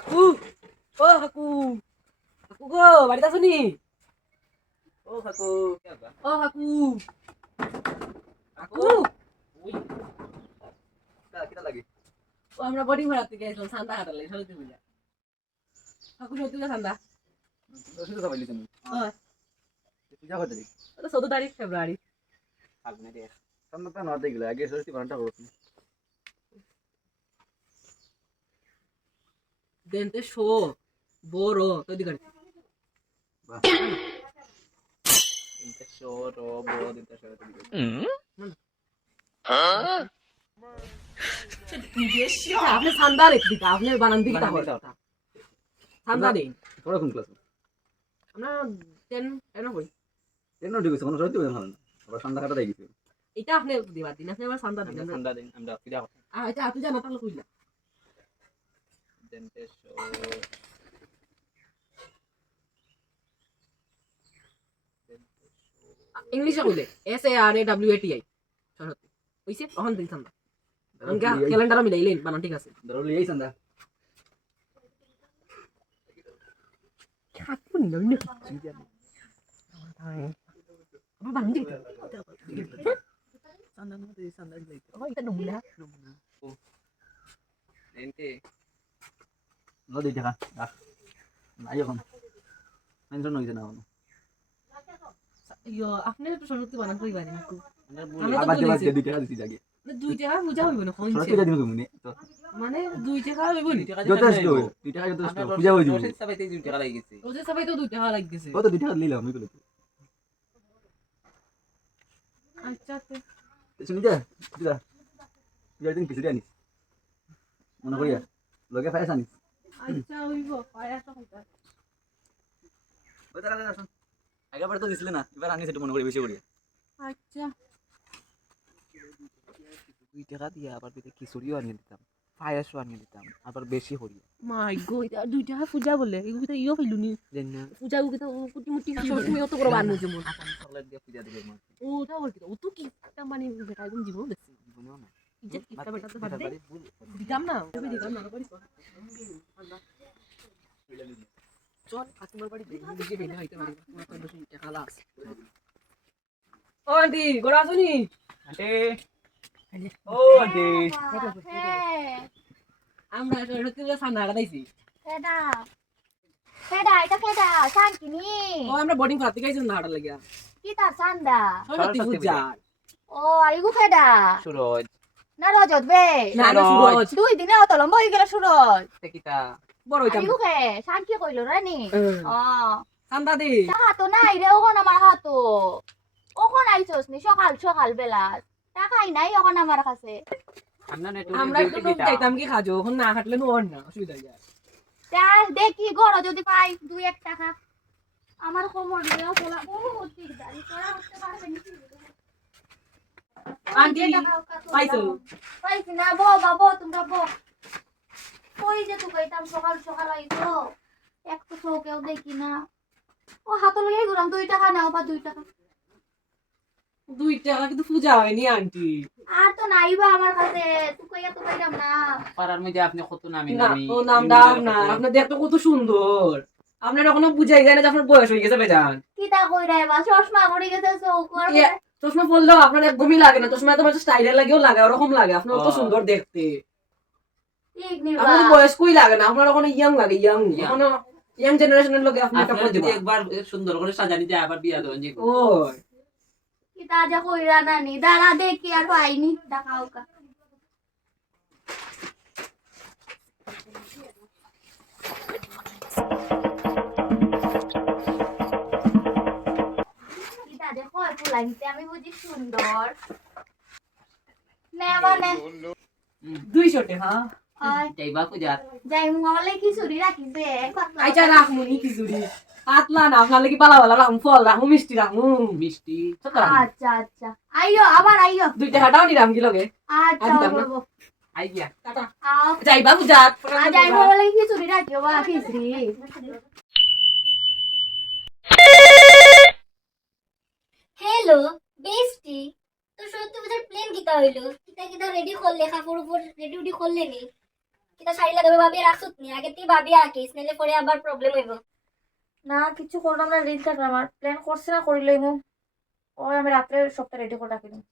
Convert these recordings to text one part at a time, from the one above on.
কাকু ও কাকু কাকু গো বাড়িতে আছো নি? ও কাকু ও কিটা লাগে? ও আমরা বডি ভাড়া থেকে গেছিলাম সান্দা হাটালে সরস্বতী পূজা। কাকু সত্যি পূজা সান্দা সুযোগ পাইলি তুমি? হয় পূজা দিই ওটা চৌদ্দ তারিখ ফেব্রুয়ারি। ফাল্গুনে দিয়ে সামনে তো নয় দেখলে আগে সরস্বতী বানানটা করছি দেনতে শো বড় তো দিকে আপনি রেখে দিতে আপনি বানান দিকে বানান তাহলে দিতে হবে। সান্দা দিন তোরা কোন ক্লাস আমরা টেন টেন হই এর ঠিক আছে কোনো সরস্বতী বানান ভালো না আবার সন্ধ্যা কাটা দেখি এটা আপনি দিবার দিন আপনি আবার সান্দা দিন আমরা দিন আমরা পূজা করতাম আর এটা আপনি জানা তাহলে কইলা তিনটা শোর ইংলিশে কইলে S A R A W A T I Saraswati হইছে তখন দিন সান্দা ক্যালেন্ডার মিলাইলেন বানান ঠিক আছে ধরো এই সন্ধ্যা কাকুন নইনে আমার বানান দিকে সন্ধ্যা না সন্ধ্যা দিই ও এটা নমুনা এনতে নদী টাকা রাখ। নাই এখন। মেনশন হইছে না এখন। ইয়ো আপনি তো সরস্বতী বানান কই পারেন কাকু আবার দুই টাকা দিছি জাগে দুই টাকা বুঝা হইব না কোন সরস্বতী দিন তুমি মানে দুই টাকা হইব নি? যথেষ্ট দুই টাকা যথেষ্ট যাবে রোজে সবাই তো দুই টাকা দুই নিলাম আমি বলে আচ্ছা আচ্ছা। শুনি যা পূজা পূজার দিন খিচুড়ি আনিস। মনে করিয়া লগে ফাইস আনিস। আচ্ছা আগেবার তো দিছিলে না এবার আনিস একটু মনে করি বেশি করিয়া আচ্ছা। দুই টাকা দিয়ে আবার দিতে খিচুড়িও আনিয়ে দিতাম পায়াসও আনিয়ে দিতাম আবার বেশি হরিয়া মাই গো এটা দুই টাকা পূজা বলে এগুলো তো ইয়ো ফেলুনি জানি না। পূজা গুলো তো কুটি মুটি তুমি অত করে বানু যেমন চকলেট দিয়ে পূজা দিবে মা ওটা ওর কি ও তো কি একটা মানে বেটা জীবন দেখছি না। ইজ্জত কি একটা বেটা তো বেটার বাদ দে বাড়ি ভুল। দিতাম না। তবে দিতাম না বাড়ি চল কাকিমার বাড়ি নিজে বেলে হইতে পারি তোমার তো বেশি টাকা লাস ও আন্টি গোড়া আসুনি? আন্টি। ও আন্টি। আমরা সত্যি করে সান্না হারাইছি কেডা কেডা এটা কেডা শান্তিনি। ও আমরা বোর্ডিং পাতি গাইছি না হাড়া লাগিয়া কি তার সরস্বতী পূজা ও আরিগু কেডা সুরজ। না রজত বে। না না সুরজ। দুই দিনে অতলম্ব হয়ে গেল সুরজ। কিতা বড় হইতাম। আরিগু কে শান্তি কইল রানি। ও। সান্দা দে তা হাতো নাই রে ওখন আমার হাতো ওখন আইছস নি সকাল সকাল বেলা। টাকাই নাই ওখন আমার কাছে। আমরা একটু নুন চাইতাম কি খাজো এখন না খাটলে না অসুবিধা হয়ে যায়। তা দেখি গড় যদি পাই দুই এক টাকা। আমার কোমর দিয়েও দিগদারি তোরা করতে পারবে নি আন্টি পাইছো। পাইছি না বো বাবো তোমরা বো কই যে তুই কইতাম সকাল সকাল আইছো। একটু চৌকেও দেখি না। ও হাত লইয়াই ঘুরাম দুই টাকা নাও বা দুই টাকা। দুই টাকা কিন্তু পূজা হয়নি আন্টি। আর তো নাই বা আমার কাছে তুই কইয়া তো না। পাড়ার মধ্যে আপনি কত নামি না নামি দেখতে কত সুন্দর। আপনার এখনও বুঝাই যায় না যে আপনার বয়স হয়ে গেছে বেজান। কিতা কইরা এবার? চশমা পড়ে গেছে। চশমা পরলেও আপনার একদমই লাগে না চশমা তোমার স্টাইলের লাগেও লাগে ওরকম লাগে আপনার অত। সুন্দর দেখতে। আপনার বয়স্কই লাগে না আপনার ওখানে ইয়াং লাগে ইয়াং. এখনও ইয়াং জেনারেশনের লোকে আপনি একটা যদি একবার সুন্দর করে সাজানি যায় আবার বিয়া যে ও কিতা যা কইরা নানি দাঁড়া দেখি আর পাইনি দেখাও কা ফুলাইতে আমি বুঝি সুন্দর। যাইবা যাই রাখিছে পাতলা আইচা রাখমু নি খিচুড়ি। পাতলা না আপনার লাগি বালা বালা রাখমু ফল রাখমু মিষ্টি রাখমু। মিষ্টি আচ্ছা আচ্ছা। আইও আবার আইও দুই টাকাটাও নিলাম কি লগে? আচ্ছা টাটা যাইবা রাখিও বা খিচড়ি। হ্যালো বেস্টি তো সত্যি বুঝার প্লেন কিতা হইল। কিতা কিতা রেডি করলে কাপড় উপর রেডি উডি করলে নি। কিতা শাড়ি লাগাবে ভাবি রাখছত নি। আগে তুই ভাবি আঁকিস নাহলে পরে আবার প্রবলেম হইব। না কিছু করলাম না রিল থাকলাম। আমার প্ল্যান করছি না করিলই মু ওই আমি রাত্রে সবটা রেডি করে রাখি দিই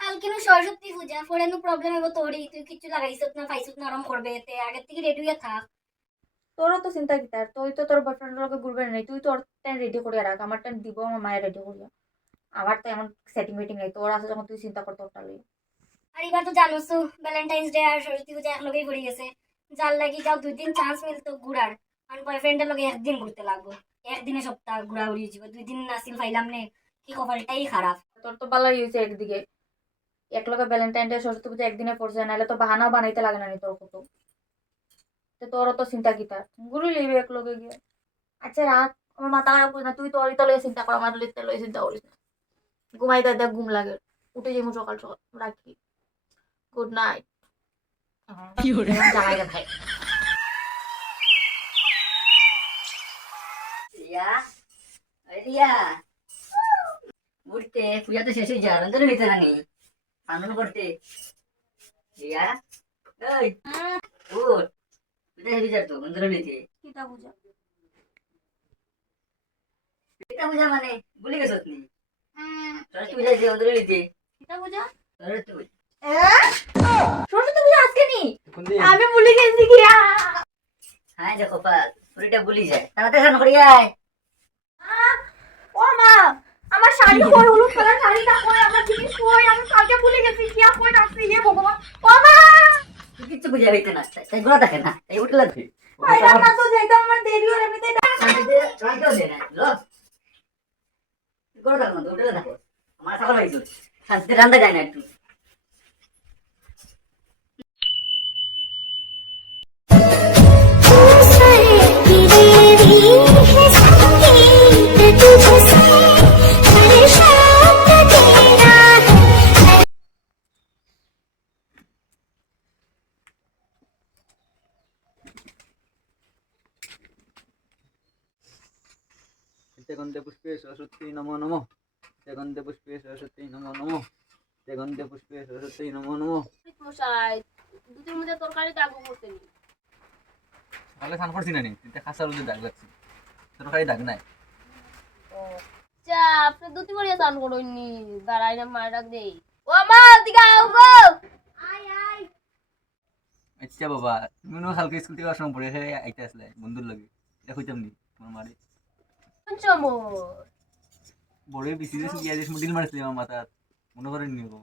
কালকে নু সরস্বতী পূজা পরে নু প্রবলেম হইব তোরই। তুই কিছু লাগাইছত না পাইছত নরম করবে তে আগে থেকে রেডি হয়ে থাক। তোরও তো চিন্তা কি তার? তুই তো তোর বয়ফ্রেন্ডের লগে ঘুরবে নাই তুই তোর টেন রেডি করিয়া রাখ আমার টেন দিব আমার মায়ের রেডি করিয়া আমার তো এমন সেটিং মিটিং নাই তোর আছে যখন তুই চিন্তা কর তোরটা লই আর এবার তো জানোস তো ভ্যালেন্টাইন্স ডে আর সরস্বতী পূজা একলগেই পড়ে গেছে। যার লাগি যাও দুই দিন চান্স মিলতো ঘুরার আর বয়ফ্রেন্ডের লগে একদিন ঘুরতে লাগবো। একদিনে সপ্তাহ ঘুরা ঘুরি যাব দুই দিন নাসিল ফাইলাম নে কি কপালটাই খারাপ তোর তো ভালোই হয়েছে একদিকে একলগে ভ্যালেন্টাইন ডে সরস্বতী পূজা একদিনে পড়ছে নাহলে তো বাহানাও বানাইতে লাগে নি তোর কত তো তোরও তো চিন্তা কি তার? ঘুরি লিবি একলগে গিয়ে। আচ্ছা রাত আমার মাথা খারাপ করিস না তুই তোর ইতা চিন্তা কর আমার লিখতে লইয়া চিন্তা করিস না। ঘুমাইতে দেখ ঘুম লাগে। উঠে যাব সকাল সকাল রাখি। গুড নাইট জানাই দেখাই রিয়া রিয়া। উঠতে পূজা তো শেষ যা রঞ্জন হইতে না নেই আনন্দ করতে। রিয়া ওই উঠ। বুঝা এটা পূজা মানে ভুলে গেছত নি সরস্বতী পূজা যে রঞ্জন হইতে বুঝা সরস্বতী পূজা। সরস্বতী পূজা আজকে নি। আমি ভুলে গেছি হ্যাঁ কপাল পুরিটা ভুলি যায়। করি আয়। ও মা আমার শাড়ি কই হলুদ কালার শাড়িটা কই আমার জিনিস কই আমি কালকে ভুলে গেছি কিয়া কই রাখছি ইয়ে ভগবান। ও মা! কিচ্ছু পূজা হইতে না তাই গোড়া দেখে না তাই উঠে লাগবে ভাই রান্না তো যাইতাম আমার দেরি হয়ে এমনিতে শান্তিতে রাখতেও দে না লো। গোড়া না উঠে থাকো আমার সকাল হয়েছিল শান্তিতে রান্না যায় না একটু। সরস্বতী নমো নমো গন্ধে পুষ্পে সরস্বতী নমো নমো গন্ধে পুষ্পে সরস্বতী নমো নমো মশাই দুধের মধ্যে তরকারি দাগ করতে নি সকালে স্নান করছি না নি? তিনটা খাসা রোদে দাগ লাগছে। তরকারি দাগ নাই। চা আপনি দুটি করুননি দাঁড়াই না মায়ের ডাক দেই। ও মা দিকে আও গো আচ্ছা বাবা তুমি নো কালকে স্কুল থেকে আসলাম পড়ে আইতে আসলে বন্ধুর লাগে। এটা কইতাম নি তোমার মারে। চমর বড় বেশি দিয়েছি গিয়ে দিয়েছি দিল মারছিলি আমার মাথা মনে করেন নি গো।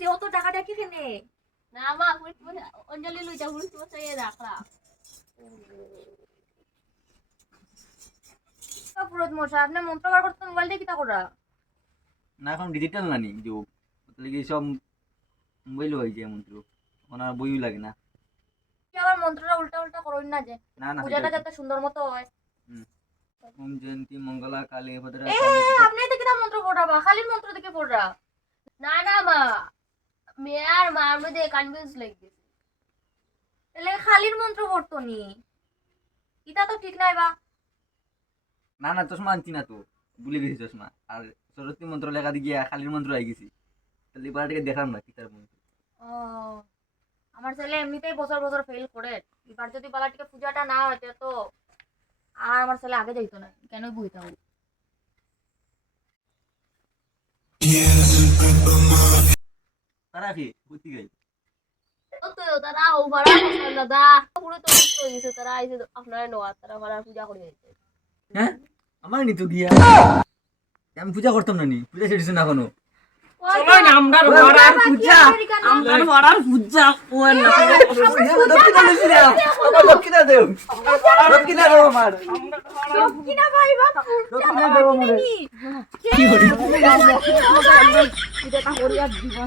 সে অত টাকাটা কি কেনে না মা অঞ্জলি লইতা হুল তো চাই রাখলা পুরোত মশা আপনি মন্ত্র বার করতে মোবাইল দিয়ে কিতা করা। না এখন ডিজিটাল না নি যুগ লাগে সব মোবাইল হয়ে যায় মন্ত্র ওনার বইও লাগে না। কি আবার মন্ত্রটা উল্টা উল্টা করুন না যে না না পূজাটা যাতে সুন্দর মতো হয়। ওম জয়ন্তী মঙ্গলা কালী ভদ্রা এ আপনি তো কিতা মন্ত্র পড়াবা খালি মন্ত্র থেকে পড়রা না না মা মেয়ার মার মধ্যে কনফিউজ তাহলে খালির মন্ত্র পড়তো নি তো ঠিক নাই বা না না চশমা আনছি না তো ভুলে গেছি চশমা আর সরস্বতী মন্ত্র লেখা দিয়ে খালির মন্ত্র আই গেছি তাহলে এবার থেকে দেখার না কি তার মন্ত্র ও আমার ছেলে এমনিতেই বছর বছর ফেল করে এবার যদি বালাটিকে পূজাটা না হইতে তো আমার ছেলে আগে যাইতো না কেন বুঝতাম তারা কি? বুঝতে গাই তারা ও ভাড়া দাদা পুরো তো সুস্থ তারা আইছে আপনারা নোয়া তারা ভাড়া পূজা করে যাইছে। হ্যাঁ? আমার নি তো গিয়া। আমি পূজা করতাম না নি পূজা ছেড়েছি না কোনো চলো আমরা ভাড়ার পূজা। আমরা ভাড়ার পূজা ও না দক্ষিণা না আমার। দক্ষিণা দেও আমার পাইবা দক্ষিণা কি আমরা পুরোতে অসুস্থ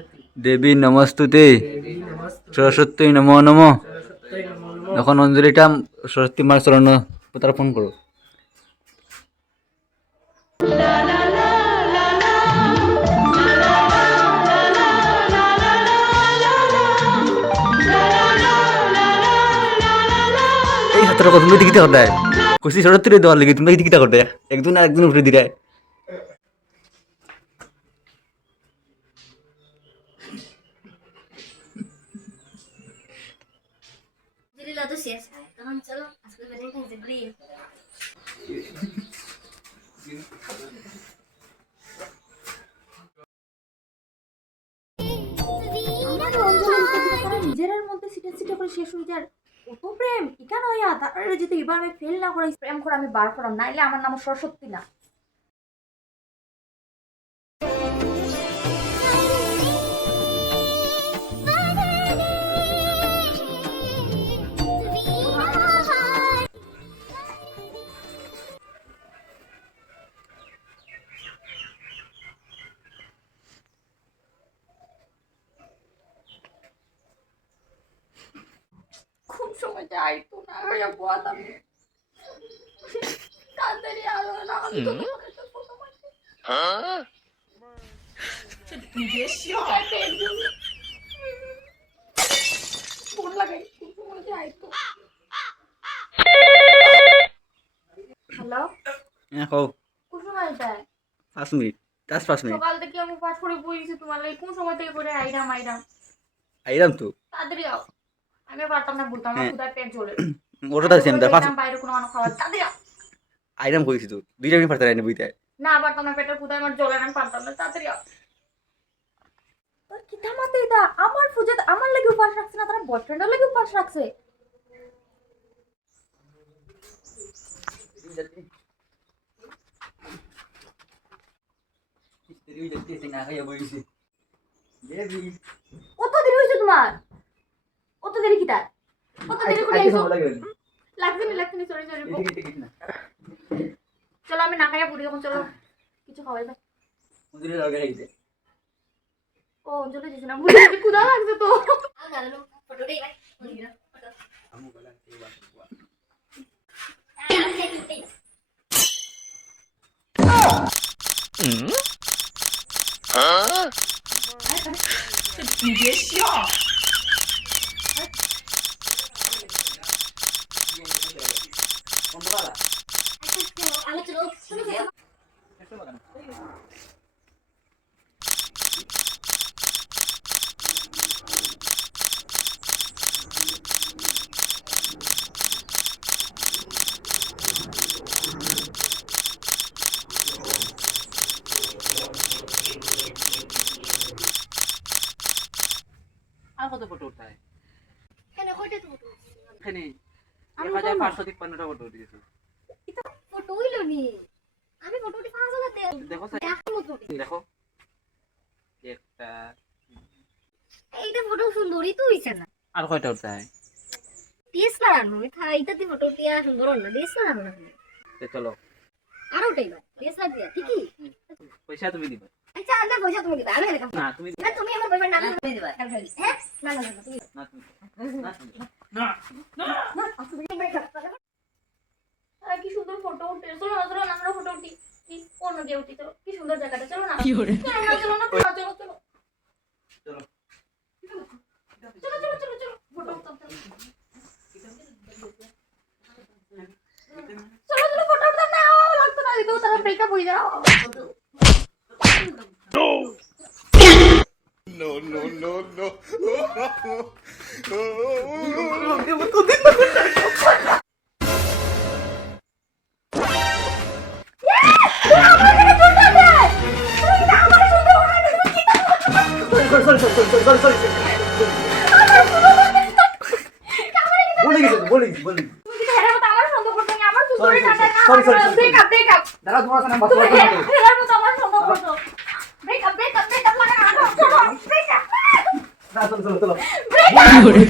দেবী নমস্তুতে। সরস্বতী নম নম। এখন অঞ্জলিটা সরস্বতী মার চরণ প্রত্যার্পণ করো। এই হাতের কথা তুমি দেখিতে হতে খুশি সরস্বতী দেওয়ার লেগে, তুমি দেখিতে করতে একজন আর একজন উঠে দিলে। সিটে যখন শেষ হয়ে যায় কত প্রেম কেন হইয়া? তারপরে যদি এবার আমি ফেল না করাই প্রেম করে আমি বার করাম নাইলে আমার নাম সরস্বতী না। না হইয়া বাদ আমি। তাড়াতাড়ি আরও না আমি তো ফোন লাগাই খুব সময় যাই তো হ্যালো? হ্যাঁ কোন সময় যায় পাঁচ মিনিট জাস্ট পাঁচ মিনিট। সকাল থেকে আমি পাঠ করে বইছি তোমার কোন সময় থেকে করে আইরাম আইরাম। আইরাম তো। তাড়াতাড়ি আও। আমি পারতাম না বলতাম আমার হ্যাঁ। পেট জ্বলে। ওটা আছে আমি পাঁচ বললাম বাইরে কোনো মানুষ খাওয়া তাড়াতাড়ি আইরাম কইছি তো দুইটা মিনিট পারতে না বইতে। না পারতাম না পেটের ক্ষুধায় আমার জ্বলে আমি পারতাম না তাড়াতাড়ি তোর কি থামাতে এটা? আমার পুজো আমার লাগে উপাস রাখছে না তারা বয়ফ্রেন্ডের লাগে উপাস রাখছে। কত দেরি হয়েছে তোমার? দেরি কি তার? কত দেরি করে আইছো লাগবে না লাগবে না সরি সরি চলো আমি না খাইয়া পড়ি এখন চলো। কিছু খাওয়াই ভাই ও অঞ্জলি দিছি না। ভুলে গেছি ক্ষুধা লাগছে তো? আর ফটো দেই ভাই আমি চলো তুমি খেলো আর কত ফটো উঠায়। কেন কয়টা তুমি এখানে এক হাজার। পাঁচশো তিপ্পান্নটা ফটো উঠেছে। ফটো হইল নি? আমি ফটো উঠে পাঁচ হাজার দেখো দেখো। একটা এইটা ফটো সুন্দরই তো হইছে না। আর কয়টা উঠায়? ডিএসএলআর আনো থা এইটা দিয়ে ফটো উঠিয়া সুন্দর না ডিএসএলআর আনো না তো চলো। আর ওটাই বা ডিএসএলআর দিয়া ঠিকই? পয়সা তুমি দিবা। আচ্ছা আমার পয়সা তুমি দিবা আমি এরকম না তুমি না তুমি আমার পয়সা না তুমি দিবা হ্যাঁ? না না না তুমি না তুমি না তুমি আর কি সুন্দর ফটো উঠে। চলো না চলো না আমরা ফটো উঠি। অন্য দিয়ে উঠি চলো। কি সুন্দর জায়গাটা চলো না। কি করে? চলো না চলো না। করছ ব্রেকআপ ব্রেকআপ ব্রেকআপ লাগা না চলো ব্রেকআপ চলো চলো চলো। কি করে?